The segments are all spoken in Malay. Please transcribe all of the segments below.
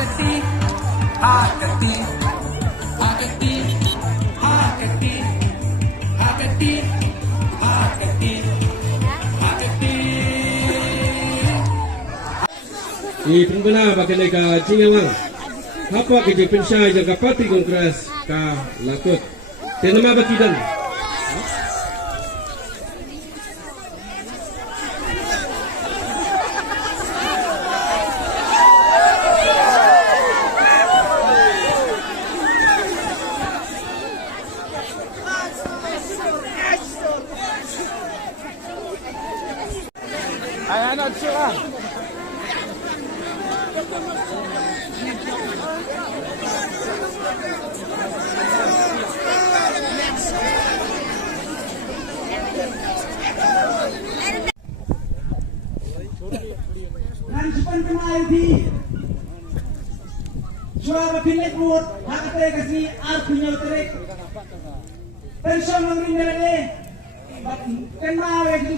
Hakati, Hakati, Hakati, Hakati, Hakati, Hakati, Hakati. Ipin benar pakai nega cingawang. Apa kerja pensai jaga parti kongres ka lakut. Tenama bakidan. Anak curang. Nancupan kemarin di Surabaya Pinek Road, hakate kasih artinya terek. Pensiun mengingatnya, kemarin di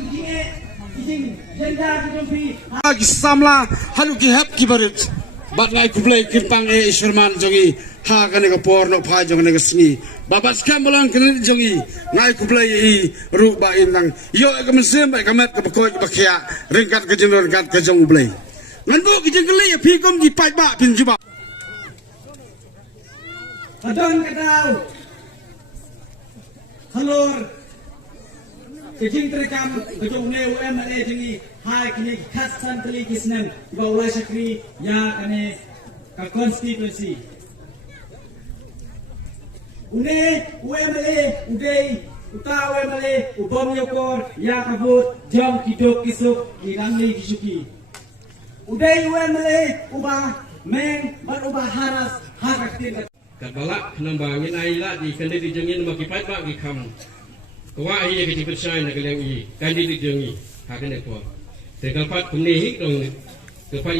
jing jenda dijumpi. Agi samla halu ki hap ki barit. Bat ngai kublai kirpang Sherman jongi ha kane ko porno pha jong ne sni. Babat skam bolang kene jongi ngai kublai ru ba indang. Yo ka mesem ba kamet ka bakoi ba khia ringkat ke jeng ringkat ke jong blai. Ngan bu ki jeng kali phi kom ki pai ba pin juba. Adon kadau. Halor. Kejing terekam kejong neu MLA jengi hai kini khasan kali kisnan baula syakri ya kane ka constituency. Une UMLA udai uta UMLA ubom yokor ya kabut jom kidok kisuk irangli kisuki. Udai UMLA ubah men bar ubah haras hakaktir. Kabalak nambangin aila di kandi dijengin makipat ba gi kam. Kawa iya kerja pensai nak kalian i kandi dijengin. Hakan ekor. Terkapat kumni hik dong. Kepai